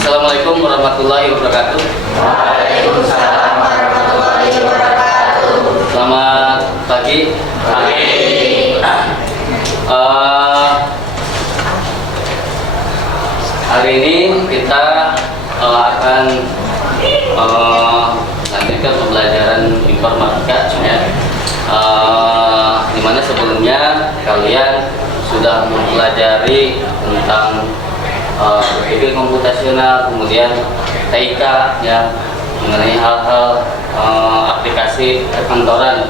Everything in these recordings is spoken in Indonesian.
Assalamualaikum warahmatullahi wabarakatuh. Waalaikumsalam warahmatullahi wabarakatuh. Selamat pagi. Hari ini kita akan lanjutkan pembelajaran informatika, ya. Dimana sebelumnya kalian sudah mempelajari tentang berpikir komputasional, kemudian TIK, ya, mengenai hal-hal aplikasi perkantoran.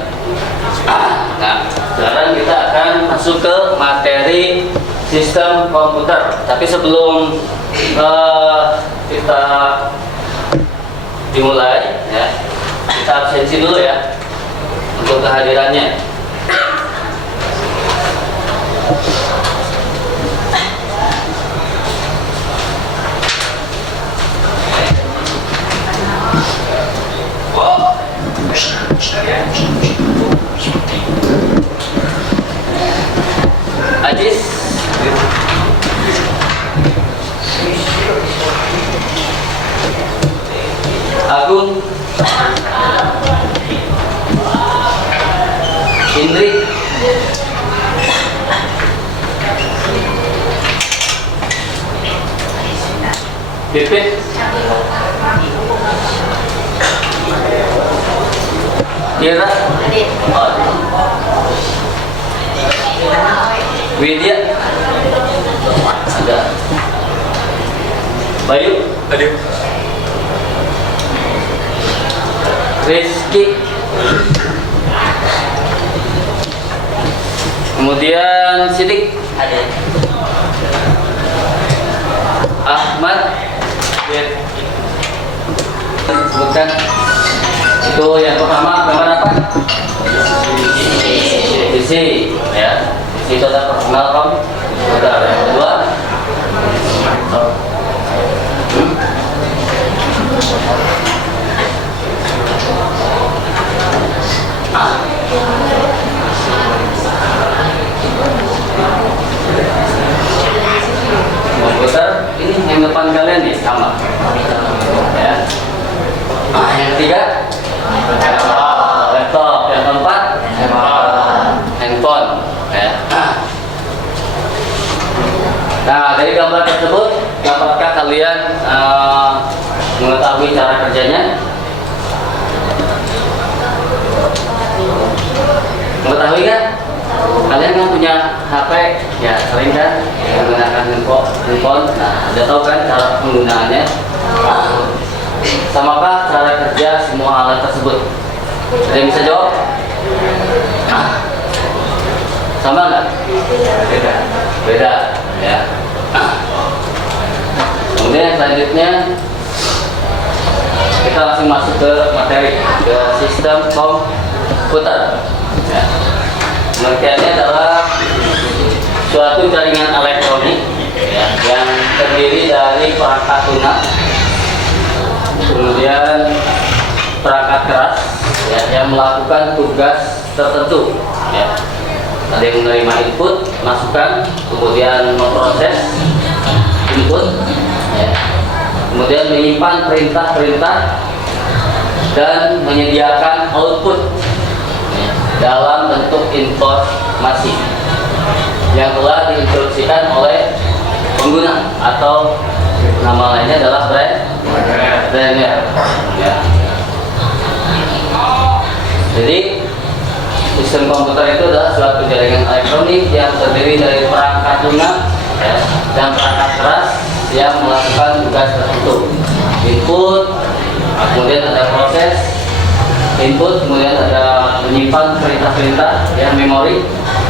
Nah, sekarang kita akan masuk ke materi sistem komputer. Tapi sebelum kita dimulai, ya, kita absensi dulu ya untuk kehadirannya. Ajis, Agung, Indri, Pipit, Kira, Widya, ada, Bayu, Rizky, kemudian Sidik, Ahmad, sebutkan. Itu yang pertama, gambar apa? Sisi, ya. Sisi itu ada personal komputer. Yang kedua, komputer ini yang depan kalian nih sama, ya. Yang ketiga, laptop. Yang keempat, handphone, ya. Nah, dari gambar tersebut dapatkah kalian mengetahui cara kerjanya? Mengetahui kan? Kalian kan punya HP, ya, sering kan menggunakan handphone. Nah, udah tahu kan cara penggunaannya? Samakah cara kerja semua alat tersebut? Ada yang bisa jawab? Sama nggak? Beda, ya. Kemudian yang selanjutnya kita langsung masuk ke materi, ke sistem komputer, ya. Pengertiannya adalah suatu jaringan elektronik, ya, yang terdiri dari perangkat lunak, kemudian perangkat keras, ya, yang melakukan tugas tertentu, ya. Ada yang menerima input, masukan, kemudian memproses input, ya. Kemudian menyimpan perintah-perintah dan menyediakan output, ya, dalam bentuk informasi yang telah diinstruksikan oleh pengguna atau nama lainnya adalah brainware, ya. Jadi sistem komputer itu adalah suatu jaringan elektronik yang terdiri dari perangkat lunak, ya, dan perangkat keras yang melakukan tugas tertentu. Input, kemudian ada proses input, kemudian ada menyimpan perintah-perintah, ya, memori,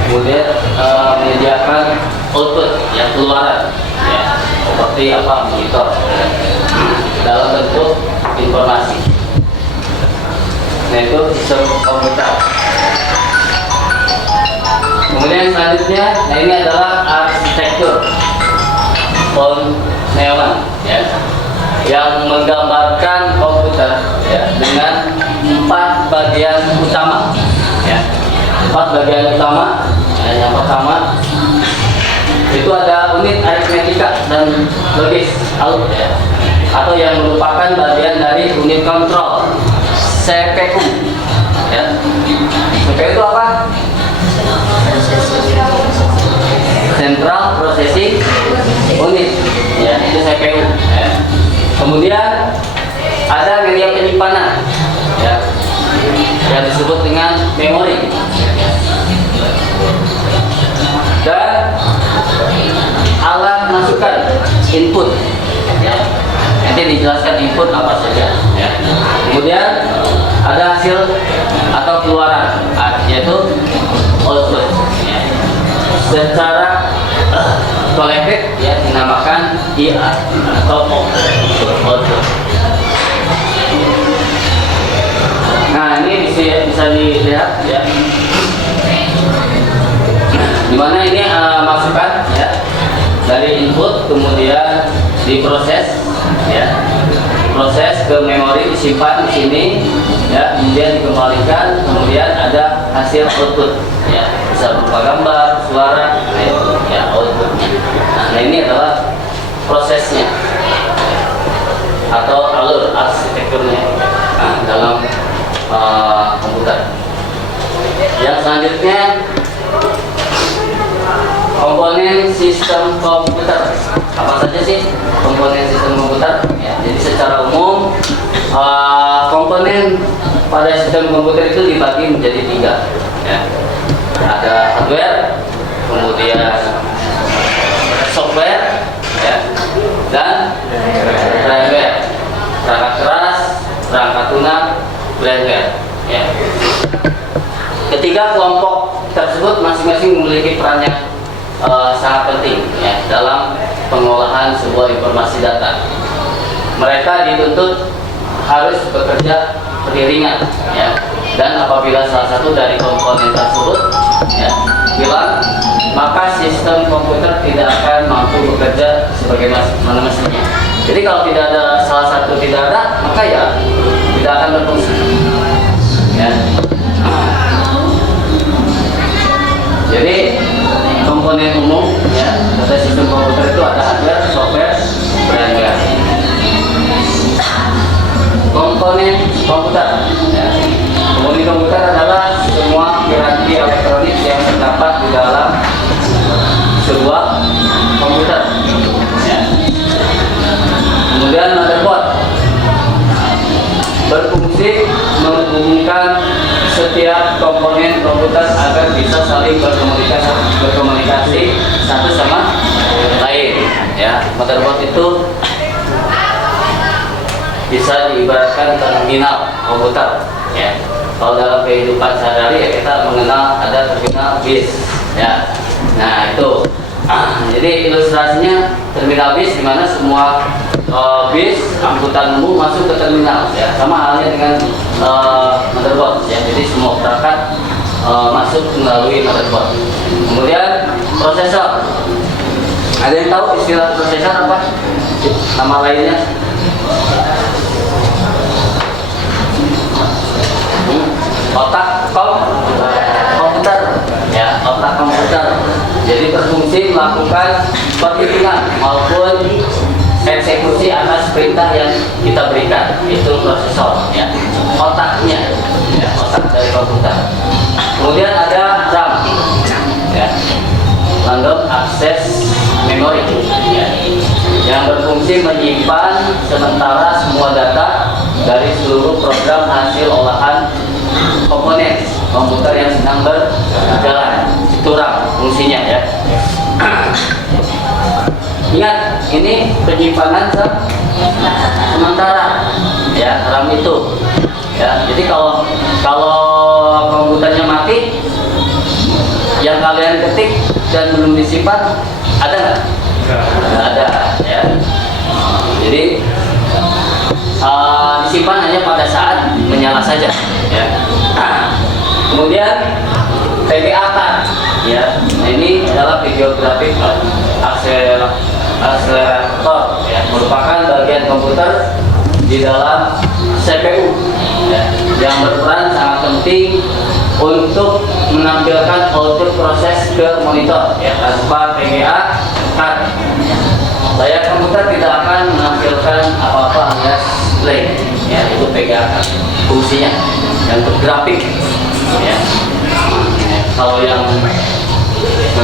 kemudian menyediakan output, yang keluaran, ya, seperti apa, monitor, ya, dalam bentuk informasi. Nah, itu sistem komputer. Kemudian selanjutnya, nah ini adalah arsitektur von Neumann, ya, yang menggambarkan komputer, ya, dengan 4 bagian utama, ya. 4 bagian utama, ya. Yang pertama itu ada unit aritmetik logika dan logis out ya, atau yang merupakan bagian dari unit kontrol CPU ya. CPU itu apa? Central Processing Unit ya, itu CPU ya. Kemudian ada media penyimpanan ya, yang disebut dengan memori, dan alat masukan input ya. Nanti dijelaskan input apa saja ya. Kemudian ada hasil atau keluaran yaitu output ya. Secara kolektif ya dinamakan IA atau output. Nah, ini bisa dilihat ya, dimana ini masukan ya dari input, kemudian diproses ya, proses ke memori, disimpan di sini ya, kemudian dikembalikan, kemudian ada hasil output ya, bisa berupa gambar, suara ya, outputnya. Nah, ini adalah prosesnya atau alur arsitekturnya dalam komputer. Yang selanjutnya komponen sistem komputer. Apa saja sih komponen sistem komputer? Ya, jadi secara umum komponen pada sistem komputer itu dibagi menjadi 3 ya. Ada hardware, kemudian software ya, dan firmware, perangkat keras, perangkat lunak, firmware ya. Ketiga kelompok tersebut masing-masing memiliki peran yang sangat penting ya dalam pengolahan sebuah informasi data. Mereka dituntut harus bekerja beriringan ya, dan apabila salah satu dari komponen tersebut ya hilang, maka sistem komputer tidak akan mampu bekerja sebagaimana mestinya. Jadi kalau tidak ada salah satu, tidak ada, maka ya tidak akan berfungsi ya. Jadi komponen umum ya pada sistem komputer itu ada hardware, software, firmware. Komponen komputer ya. Komponen komputer adalah semua piranti elektronik yang terdapat di dalam sebuah komputer ya. Kemudian motherboard berfungsi menghubungkan setiap komponen komputer agar bisa saling berkomunikasi satu sama lain ya. Motherboard itu bisa diibaratkan terminal komputer ya. Kalau dalam kehidupan sehari-hari ya kita mengenal ada terminal bis ya. Nah itu jadi ilustrasinya terminal bis di mana semua bis angkutan umum masuk ke terminal ya, sama halnya dengan motherboard ya. Jadi semua perangkat masuk melalui motherboard. Kemudian prosesor, ada yang tahu istilah prosesor apa? Nama lainnya? Otak komputer ya, otak komputer. Jadi berfungsi melakukan perhitungan maupun eksekusi atas perintah yang kita berikan, itu prosesor ya, otaknya ya, otak dari komputer. Kemudian ada RAM ya, random access memory ya, yang berfungsi menyimpan sementara semua data dari seluruh program hasil olahan komponen komputer yang sedang berjalan. Itu RAM fungsinya ya. Ingat, ini penyimpanan sementara ya, RAM itu ya. Jadi kalau komputernya mati, yang kalian ketik dan belum disimpan ada nggak? Nggak ada ya. Jadi disimpan hanya pada saat menyala saja ya. Kemudian VGA card ya. Nah, ini adalah video grafik akselerator ya, merupakan bagian komputer di dalam CPU ya, yang berperan sangat penting untuk menampilkan output proses ke monitor ya, tanpa VGA card Layar komputer tidak akan menampilkan apa-apa alias blank, ya, itu pegangan fungsinya yang untuk grafik, ya. Kalau yang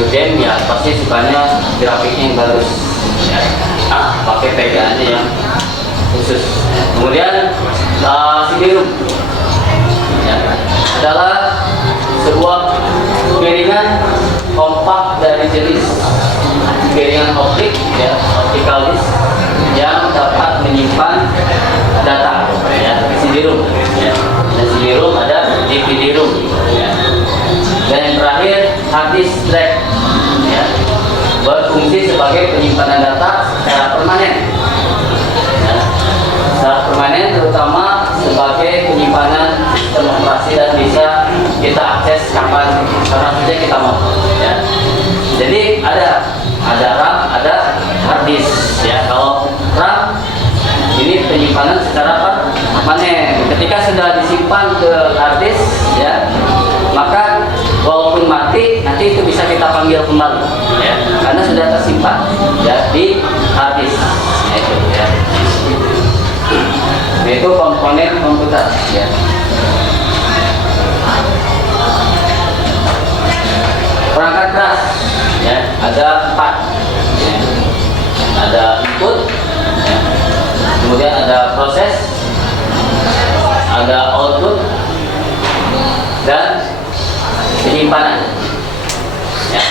game ya pasti sukanya grafiknya yang bagus, ya. Pakai pegangannya yang khusus. Kemudian CD-ROM, ya, adalah sebuah piringan kompak dari jenis piringan optik, ya, optical disk yang dapat menyimpan data, ya, CD-ROM, ya. Dan CD-ROM ada DVD-ROM, ya. Dan yang terakhir hard disk drive, ya, berfungsi sebagai penyimpanan data secara permanen, ya. Secara permanen terutama sebagai penyimpanan sistem operasi dan bisa kita akses kapan saja kita mau, ya. Jadi ada RAM, ada hard disk, ya. Kalau RAM ini penyimpanan secara permanen. Ketika sudah disimpan ke hard disk, ya, maka walaupun mati nanti itu bisa kita panggil kembali, ya, karena sudah tersimpan, ya, di hard disk, ya. Itu komponen komputer, ya. Perangkat keras, ya, ada 4, ya. Ada input, ya. Kemudian ada proses, ada output, dan penyimpanan, ya.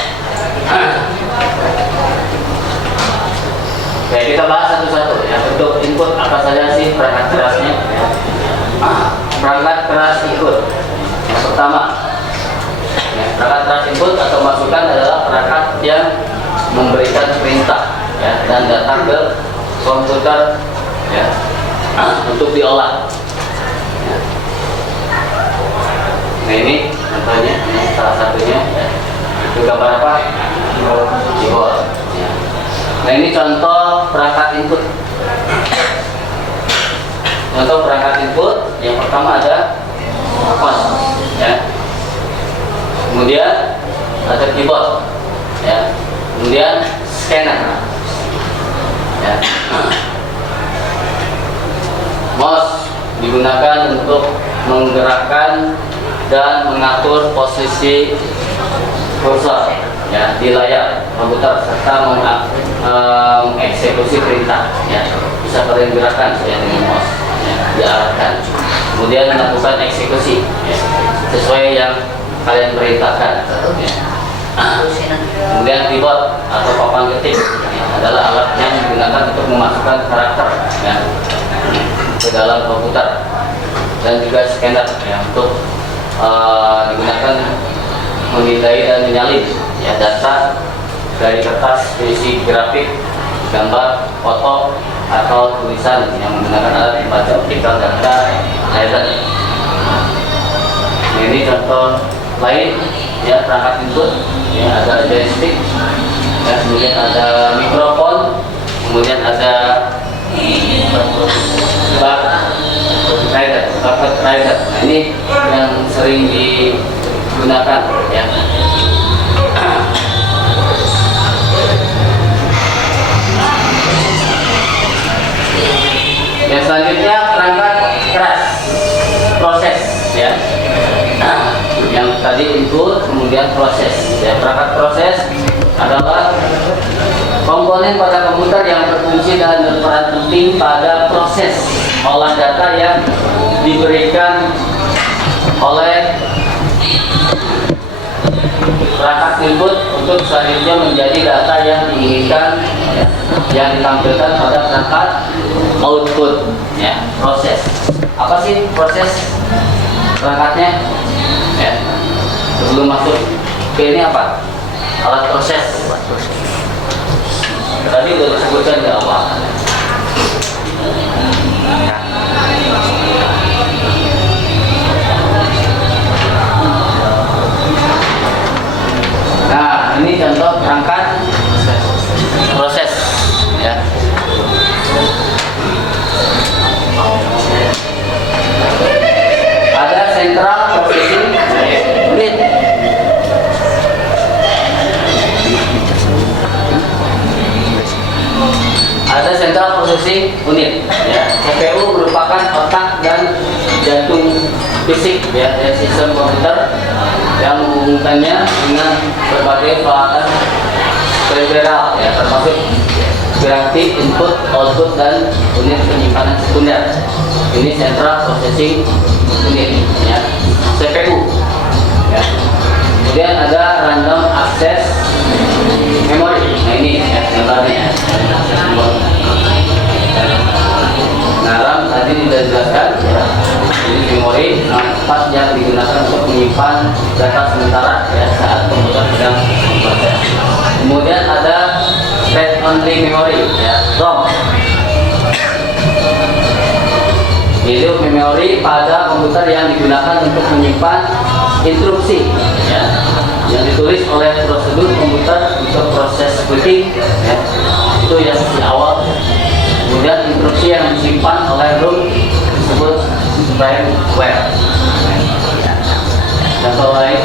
Oke, kita bahas satu-satu, ya. Untuk input apa saja sih perangkat kerasnya, ya. Perangkat keras input yang pertama, ya, perangkat keras input atau masukan adalah perangkat yang memberikan perintah, ya, dan datang ke komputer, ya, untuk diolah, ya. Nah ini contohnya, ini salah satunya, ya. Itu gambar apa? Keyboard, ya. Nah ini contoh perangkat input. Contoh perangkat input yang pertama ada mouse, ya. Kemudian ada keyboard, ya. Kemudian scanner, ya. Mouse digunakan untuk menggerakkan dan mengatur posisi kursor, ya, di layar komputer serta mengeksekusi perintah, ya. Bisa kalian gerakan, ya, dengan mouse, ya, diarahkan. Kemudian melakukan eksekusi, ya, sesuai yang kalian perintahkan, ya. Kemudian keyboard atau papan ketik, ya, adalah alat yang digunakan untuk memasukkan karakter, ya, ke dalam komputer. Dan juga scanner, ya, untuk digunakan memindai dan menyalin, ya, data dari kertas berisi grafik, gambar, foto, atau tulisan yang menggunakan alat pembaca optical data laser. Nah, ini contoh lain, ya, perangkat input, ya, ada joystick, ya, kemudian ada mikrofon, kemudian ada bucket rider. Nah, ini yang sering digunakan, ya. Yang selanjutnya perangkat keras proses, ya. Yang tadi input, kemudian proses, ya. Perangkat proses adalah komponen pada komputer yang berfungsi dan berperan penting pada proses olah data yang diberikan oleh perangkat input untuk selanjutnya menjadi data yang diinginkan, ya, yang ditampilkan pada perangkat output, ya, proses. Apa sih proses perangkatnya, ya? Sebelum masuk ke ini apa? Alat proses. Tadi sudah disebutkan di awal. Nah, ini contoh perangkat proses, ya. Ada central processing unit. processing unit ya. CPU merupakan otak dan jantung fisik ya dari sistem komputer yang menghubungkannya dengan berbagai peralatan periferal ya, termasuk grafik, input, output, dan unit penyimpanan sekunder. Ini Central Processing Unit ya, CPU ya. Kemudian ada Random Access Memory. Nah ini ya gambarnya. Nah RAM tadi sudah dijelaskan ya. Ini memori tempat yang digunakan untuk menyimpan data sementara ya saat komputer sedang memproses. Kemudian ada Read Only Memory ya, ROM. Itu memori pada komputer yang digunakan untuk menyimpan instruksi ya, yang ditulis oleh prosedur komputer untuk proses booting ya. Itu yang di awal. Kemudian instruksi yang disimpan oleh ROM disebut firmware. Contoh lain,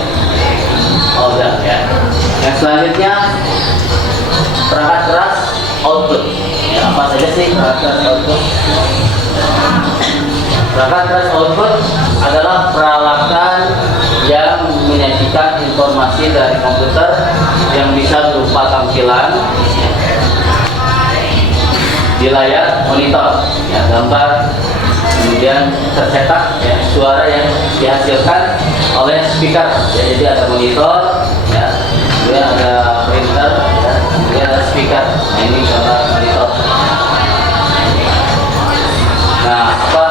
ya. Yang selanjutnya perangkat keras output. Ya, apa saja sih perangkat keras output? Perangkat keras output adalah peralatan yang menyajikan informasi dari komputer yang bisa berupa tampilan di layar monitor, ya, gambar, kemudian tercetak, ya, suara yang dihasilkan oleh speaker. Ya, jadi ada monitor, ya, kemudian ada printer, ya, kemudian ada speaker. Nah ini gambar monitor. Nah apa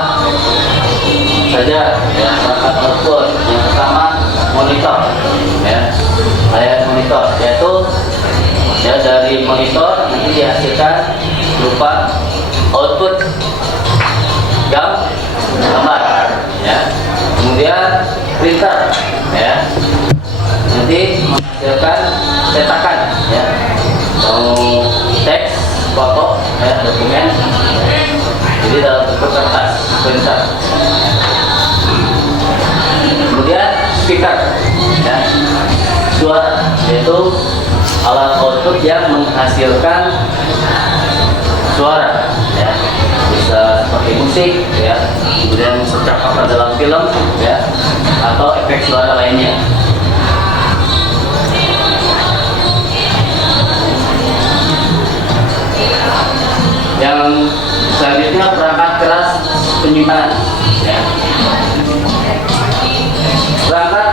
saja ya perangkat output? Yang pertama monitor, ya, layar monitor, yaitu ya dari monitor nanti dihasilkan berupa output gambar ya. Kemudian printer ya, nanti menghasilkan cetakan ya, mau teks, foto ya, dokumen, jadi dalam bentuk kertas, printer. Kemudian speaker ya, suara, yaitu alat output yang menghasilkan suara ya, bisa seperti musik ya, kemudian percakapan dalam film ya, atau efek suara lainnya. Yang selanjutnya perangkat keras penyimpanan ya. Perangkat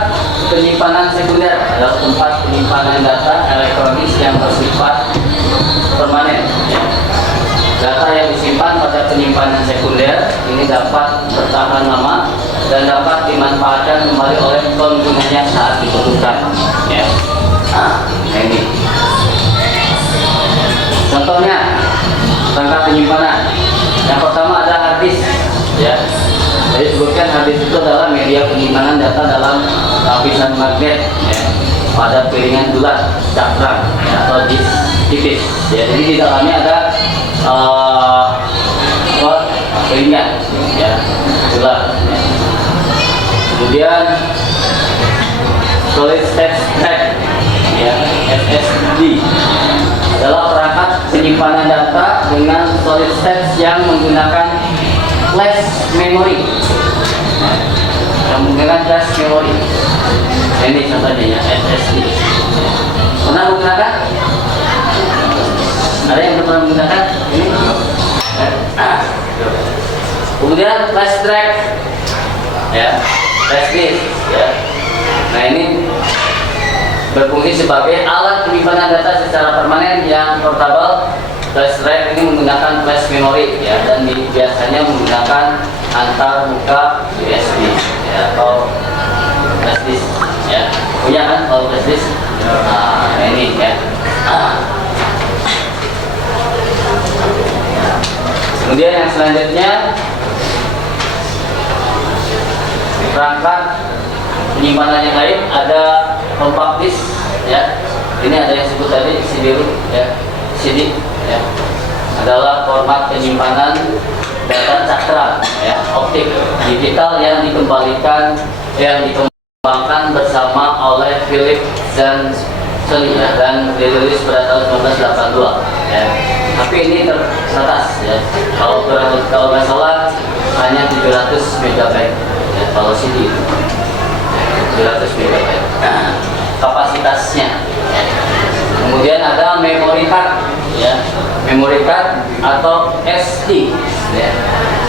penyimpanan sekunder adalah tempat penyimpanan data elektronik yang bersifat permanen ya. Data yang disimpan pada penyimpanan sekunder ini dapat bertahan lama dan dapat dimanfaatkan kembali oleh penggunanya saat dibutuhkan ya. Nah ini contohnya perangkat penyimpanan. Yang pertama ada hard disk ya. Jadi disebutkan hard disk itu adalah media penyimpanan data dalam lapisan magnet ya, pada piringan bulat cakram ya, atau disk tipis ya. Jadi di dalamnya ada piringan ya, bulat ya. Kemudian solid state drive ya, SSD adalah perangkat penyimpanan data dengan solid state yang menggunakan flash memory ya, yang menggunakan flash memory. Ini contohnya ya, SSD. Pernah menggunakan? Ada yang pernah menggunakan ini? Kemudian flash drive ya, flash disk ya. Nah ini berfungsi sebagai alat penyimpanan data secara permanen yang portable. Flash drive ini menggunakan flash memory ya, dan biasanya menggunakan antar muka USB ya, atau flash disk ya. Punya kan kalau flash disk? Nah ini ya. Kemudian yang selanjutnya perangkat penyimpanan yang lain ada compact disk ya. Ini ada yang disebut tadi CD ya, CD ya, adalah format penyimpanan data cakram ya, optik digital yang dikembangkan bersama oleh Philips dan sorry ya, dan dirilis pada tahun 1982 ya. Tapi ini terbatas ya. Kalau nggak salah hanya 700 MB ya, kalau CD itu 700 MB kapasitasnya. Kemudian ada memory card ya, memory card atau SD ya,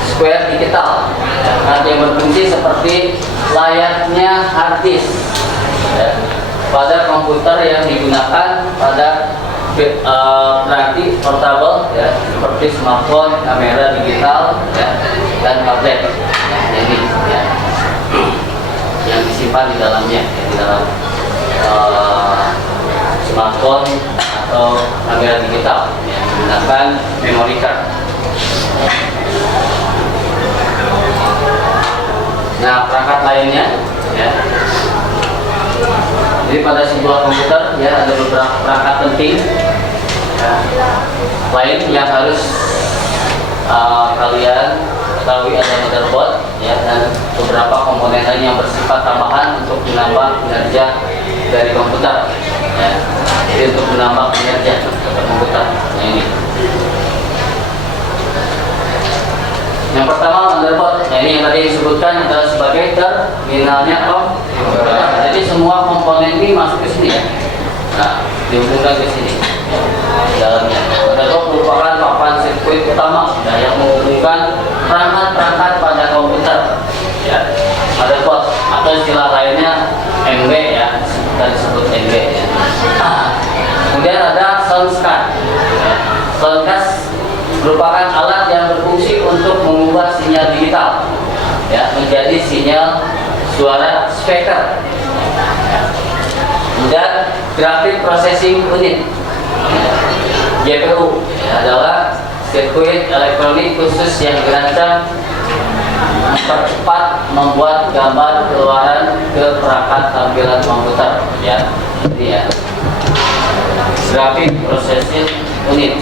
square digital ya, card yang berfungsi seperti layaknya hard disk ya, pada komputer yang digunakan pada berarti portable ya, seperti smartphone, kamera digital ya, dan tablet ya, ini ya, yang disimpan di dalamnya ya, di dalam smartphone atau kamera digital yang menggunakan memory card. Nah, perangkat lainnya ya. Jadi pada sebuah komputer ya ada beberapa perangkat penting ya, lain yang harus kalian ketahui. Ada motherboard ya, dan beberapa komponen lain yang bersifat tambahan untuk menambah kinerja dari komputer ya. Jadi untuk menambah kinerja komputer. Nah, ini yang pertama motherboard. Nah, ini yang tadi disebutkan adalah sebagai terminalnya komputer. Jadi semua komponen ini masuk ke sini ya. Nah, dihubungkan ke sini di dalamnya. Motherboard merupakan papan sirkuit utama ya, yang menghubungkan perangkat-perangkat pada komputer ya. Motherboard atau istilah lainnya MB ya, kita disebut MB ya. Kemudian ada sound card ya. Sound card merupakan alat yang berfungsi untuk mengubah sinyal digital ya menjadi sinyal suara speaker. Kemudian graphic processing unit GPU ya, adalah sirkuit elektronik khusus yang dirancang mempercepat membuat gambar keluaran ke perangkat tampilan komputer ya. Ini ya, graphic processing unit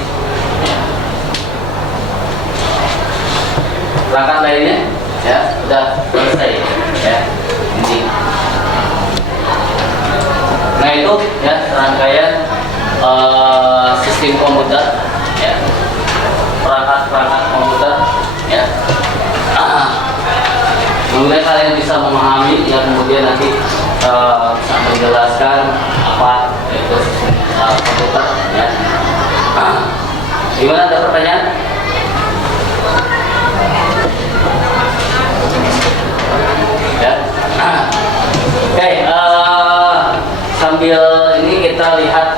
ya. Perangkat lainnya ya sudah selesai ya. Ini. Nah, itu ya serangkaian sistem komputer ya, perangkat komputer ya. Kemudian kalian bisa memahami ya, kemudian nanti bisa menjelaskan apa itu sistem komputer ya. Gimana, ada pertanyaan? Ya. Oke, sambil ini kita lihat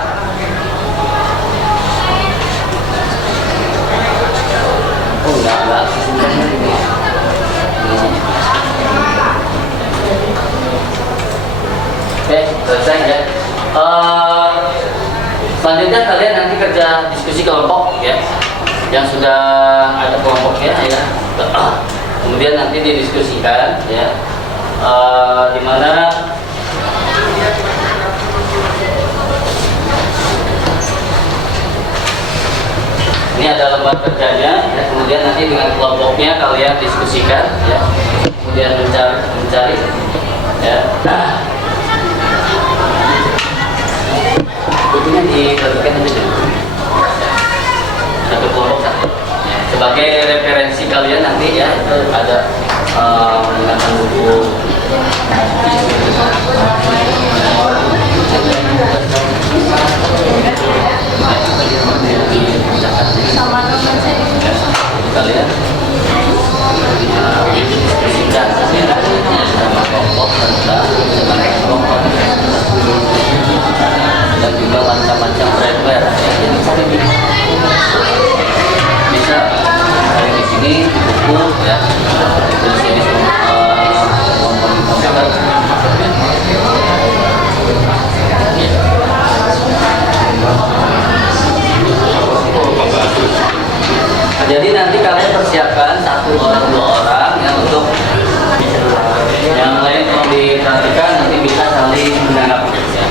enggak ini. Oke, selesai ya. Selanjutnya kalian nanti kerja diskusi kelompok ya, yang sudah ada kelompoknya ya. Kemudian nanti didiskusikan ya, di mana ini ada lembar kerjanya ya. Kemudian nanti dengan kelompoknya kalian diskusikan ya, kemudian mencari ya. Bukunya dibagikan aja dulu satu kelompok satu ya. Sebagai referensi kalian nanti ya, itu ada menggunakan buku kalian diskusikan sama kelompok kelompok dan juga macam-macam hardware ya. Jadi cari bisa cari di sini di buku ya, di sini komponen komputer jadi nanti kalian persiapkan 1 orang 2 orang ya, untuk yang lain kalau diperhatikan nanti bisa saling menanggapi ya.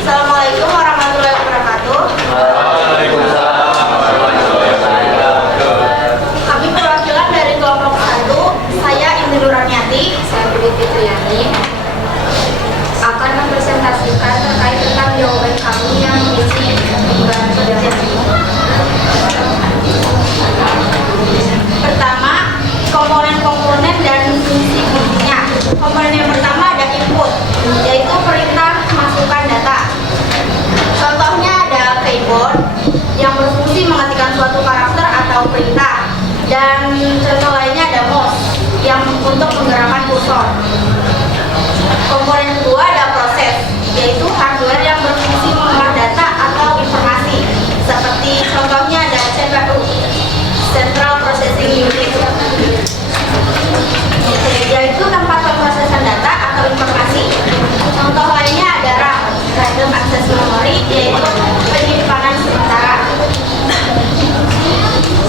Assalamualaikum warahmatullahi wabarakatuh. Waalaikumsalam warahmatullahi wabarakatuh. Kami perwakilan dari kelompok 1. Saya Indri Nuraniati, saya Budi Fitriani, akan berfungsi mengetikkan suatu karakter atau perintah. Dan contoh lainnya ada mouse yang untuk menggerakkan kursor. Komponen kedua ada proses, yaitu hardware yang berfungsi mengolah data atau informasi. Seperti contohnya ada CPU, Central Processing Unit, yaitu tempat pemrosesan data atau informasi. Contoh lainnya ada RAM, Random Access Memory, yaitu penyimpanan sementara.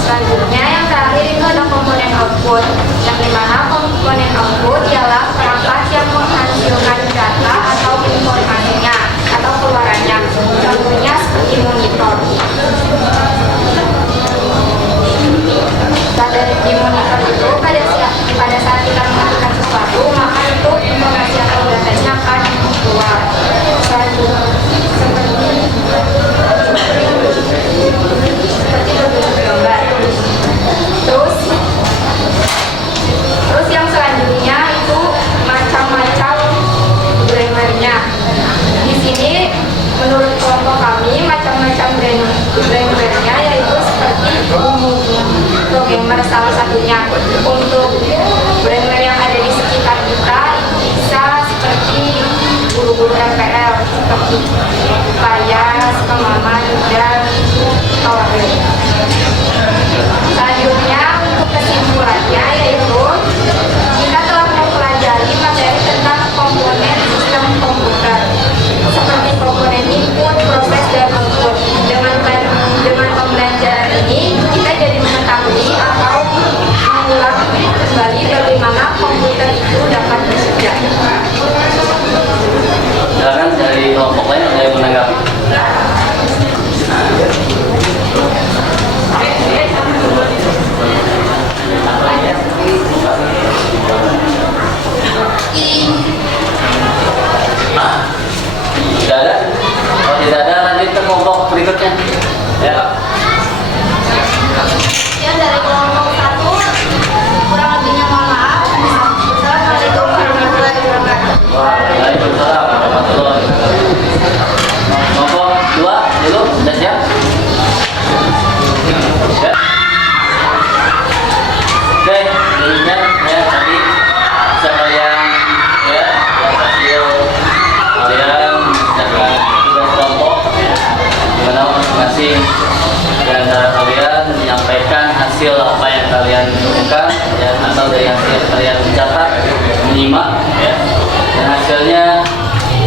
Selanjutnya yang terakhir itu ada komponen output, yang dimana komponen output ialah perangkat yang menghasilkan data atau informasinya atau keluarannya. Contohnya seperti monitor. Di monitor itu pada saat kita melakukan sesuatu, maka itu informasi atau datanya akan keluar. Seperti berbentuk gambar. Terus yang selanjutnya itu macam-macam brainware-nya. Di sini menurut kelompok kami macam-macam brainware-nya yaitu seperti programmer salah satunya. Untuk brainware yang ada di sekitar kita itu bisa seperti guru-guru MPL seperti Payas, Pemaman, dan Kawari. Selanjutnya untuk kesimpulannya yaitu kita telah mempelajari materi tentang komponen sistem komputer seperti komponen input, proses, dan output. Dengan pembelajaran ini kita jadi mengetahui atau mengulang kembali bagaimana komputer itu dapat bekerja. Silakan dari kelompok lain ada yang menanggapi. Tidak ada? Kalau tidak ada, lanjut ke kelompok berikutnya. Ya. Sekian dari kelompok 1, kurang lebihnya mohon maaf. Assalamualaikum warahmatullahi wabarakatuh. Waalaikumsalam warahmatullahi wabarakatuh. Kelompok 2 dulu, sudah siap? Ya. Oke, demikian ya tadi bisa kalian ya hasil kalian mengerjakan tugas kelompok ya, di mana masing-masing di antara kalian menyampaikan hasil apa yang kalian temukan ya, atau dari hasil yang kalian mencatat, menyimak ya, dan hasilnya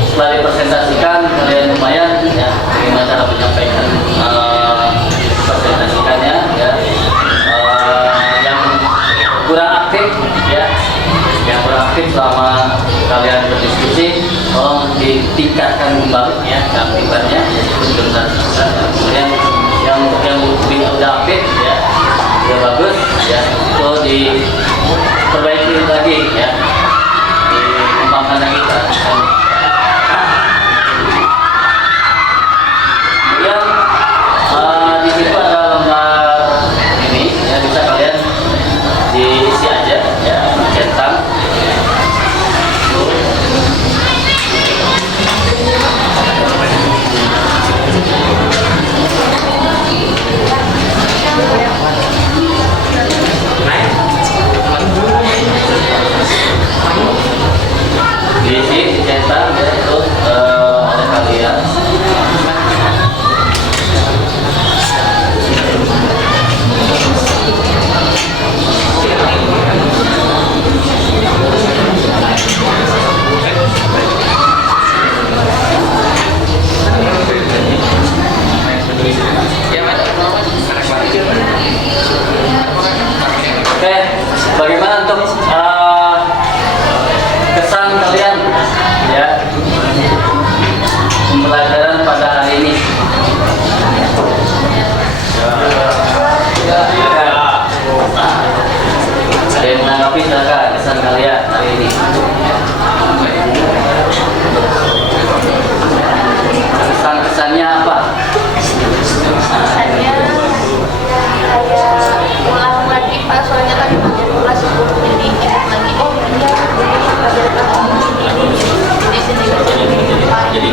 setelah dipresentasikan kalian lumayan ya bagaimana cara menyampaikan presentasikannya ya. Yang kurang aktif ya, yang kurang aktif selama kalian berdiskusi tolong ditingkatkan kembali ya keaktifannya, kemudian yang udah aktif ya udah bagus ya itu diperbaiki lagi ya, dikembangkan lagi keaktifan. Kemudian di situ ada lembar ini ya, bisa kalian diisi aja ya, centang. Diisi, dicetak ya, terus oleh kalian. Oke, bagaimana untuk kesan kalian ya pembelajaran pada hari ini? Ada yang menanggapi, silakan kesan kalian hari ini. Kesan-kesannya apa? Kesannya kayak ulang lagi pas soalnya kan kelas 10 jadi ingat lagi oh iya pelajaran ini di sini Jadi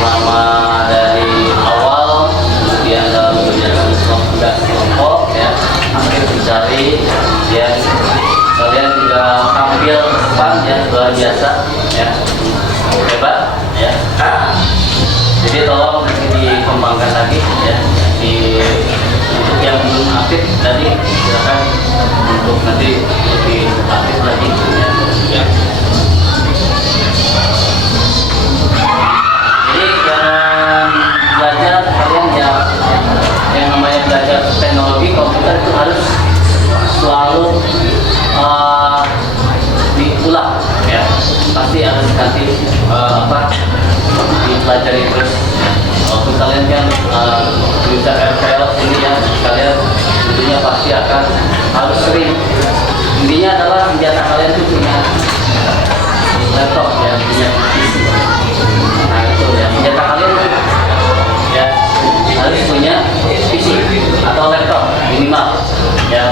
selama dari awal, kemudian dalam mengerjakan tugas kelompok ya, hampir dicari ya, kalian juga tampil ke depan ya, luar biasa ya, hebat ya. Jadi tolong nanti dikembangkan lagi ya, untuk yang belum aktif tadi silakan untuk nanti lebih aktif lagi ya. Jadi jangan belajar kalian ya, yang namanya belajar teknologi komputer itu harus selalu diulang ya, pasti harus nanti dipelajari terus. Waktu kalian kan bisa RPL ini ya, kalian tentunya pasti akan harus sering. Intinya adalah senjata kalian itu punya laptop ya, punya PC. Nah itu ya, senjata kalian ya harus punya PC atau laptop minimal ya.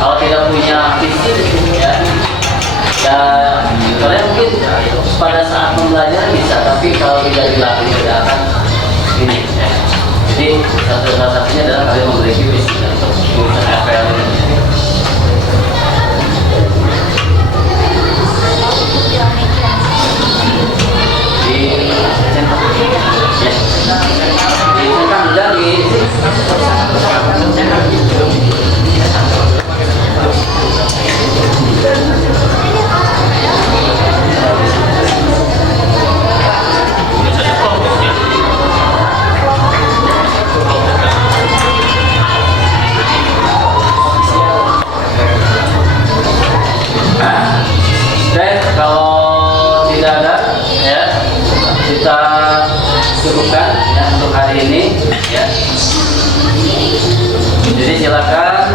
Kalau tidak punya PC ya, kalian mungkin pada saat membelajar bisa, tapi kalau tidak dilatih tidak akan ini ya. Jadi salah satunya adalah kalian memiliki PC untuk urusan FPL ini. Kalau tidak ada ya, kita cukupkan ya untuk hari ini ya. Jadi silakan